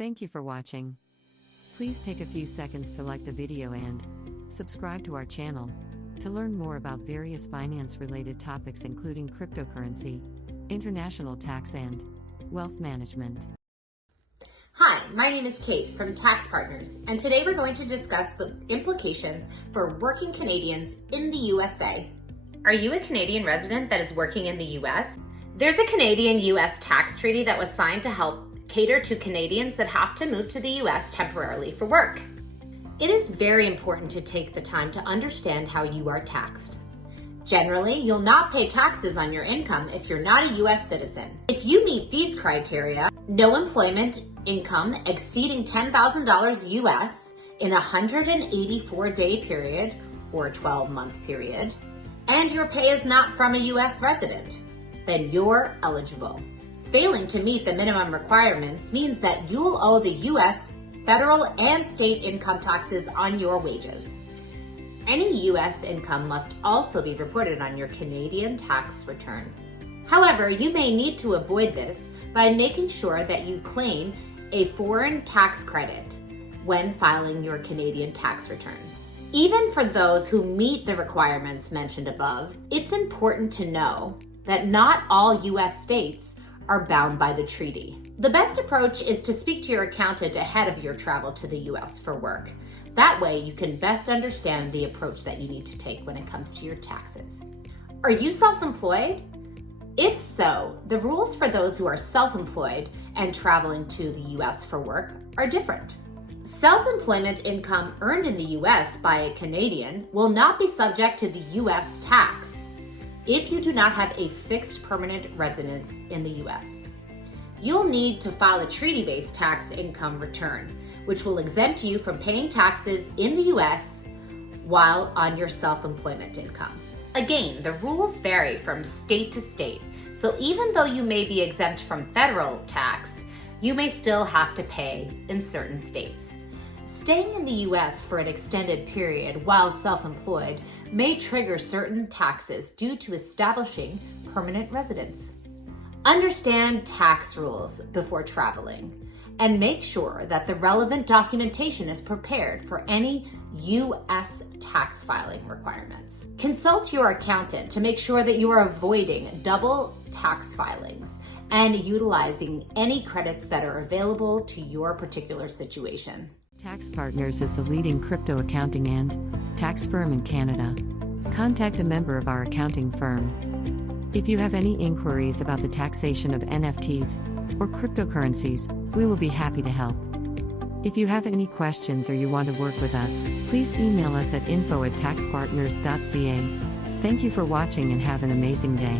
Thank you for watching. Please take a few seconds to like the video and subscribe to our channel to learn more about various finance-related topics including cryptocurrency, international tax and wealth management. Hi, my name is Kate from Tax Partners, and today we're going to discuss the implications for working Canadians in the USA. Are you a Canadian resident that is working in the US? There's a Canadian-US tax treaty that was signed to help cater to Canadians that have to move to the US temporarily for work. It is very important to take the time to understand how you are taxed. Generally, you'll not pay taxes on your income if you're not a US citizen. If you meet these criteria, no employment income exceeding $10,000 US in a 184-day period or a 12-month period, and your pay is not from a US resident, then you're eligible. Failing to meet the minimum requirements means that you'll owe the US federal and state income taxes on your wages. Any US income must also be reported on your Canadian tax return. However, you may need to avoid this by making sure that you claim a foreign tax credit when filing your Canadian tax return. Even for those who meet the requirements mentioned above, it's important to know that not all US states are bound by the treaty. The best approach is to speak to your accountant ahead of your travel to the US for work. That way you can best understand the approach that you need to take when it comes to your taxes. Are you self-employed? If so, the rules for those who are self-employed and traveling to the US for work are different. Self-employment income earned in the US by a Canadian will not be subject to the US tax if you do not have a fixed permanent residence in the US. You'll need to file a treaty-based tax income return, which will exempt you from paying taxes in the US while on your self-employment income. Again, the rules vary from state to state, so even though you may be exempt from federal tax, you may still have to pay in certain states. Staying in the US for an extended period while self-employed may trigger certain taxes due to establishing permanent residence. Understand tax rules before traveling and make sure that the relevant documentation is prepared for any US tax filing requirements. Consult your accountant to make sure that you are avoiding double tax filings and utilizing any credits that are available to your particular situation. Tax Partners is the leading crypto accounting and tax firm in Canada. Contact a member of our accounting firm. If you have any inquiries about the taxation of NFTs or cryptocurrencies, we will be happy to help. If you have any questions or you want to work with us, please email us at info@taxpartners.ca. Thank you for watching and have an amazing day.